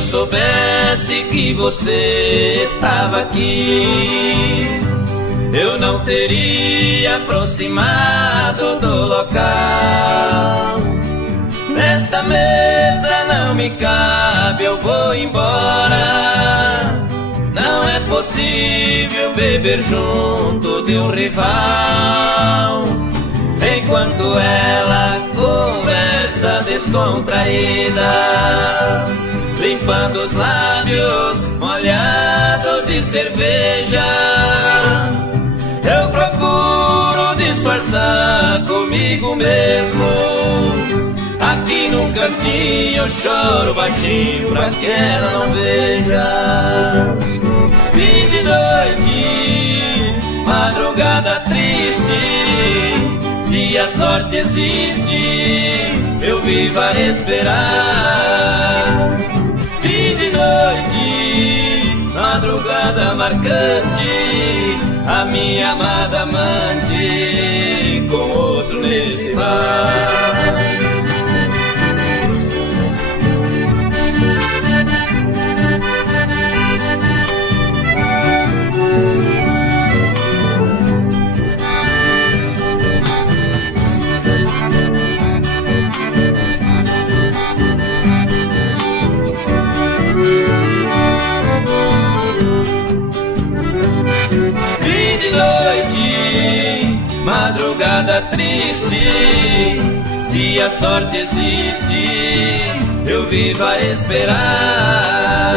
eu soubesse que você estava aqui, eu não teria aproximado do local. Nesta mesa não me cabe, eu vou embora. Não é possível beber junto de um rival, enquanto ela conversa descontraída, limpando os lábios molhados de cerveja. Eu procuro disfarçar comigo mesmo. Aqui num cantinho eu choro baixinho pra que ela não veja. Fim de noite, madrugada triste, se a sorte existe, eu vivo a esperar. Fim de noite, madrugada marcante, a minha amada amante com outro nesse bar. Madrugada triste, se a sorte existe, eu vivo a esperar.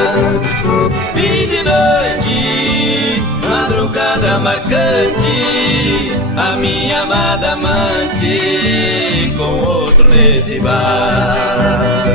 Fim de noite, madrugada marcante, a minha amada amante com outro nesse bar.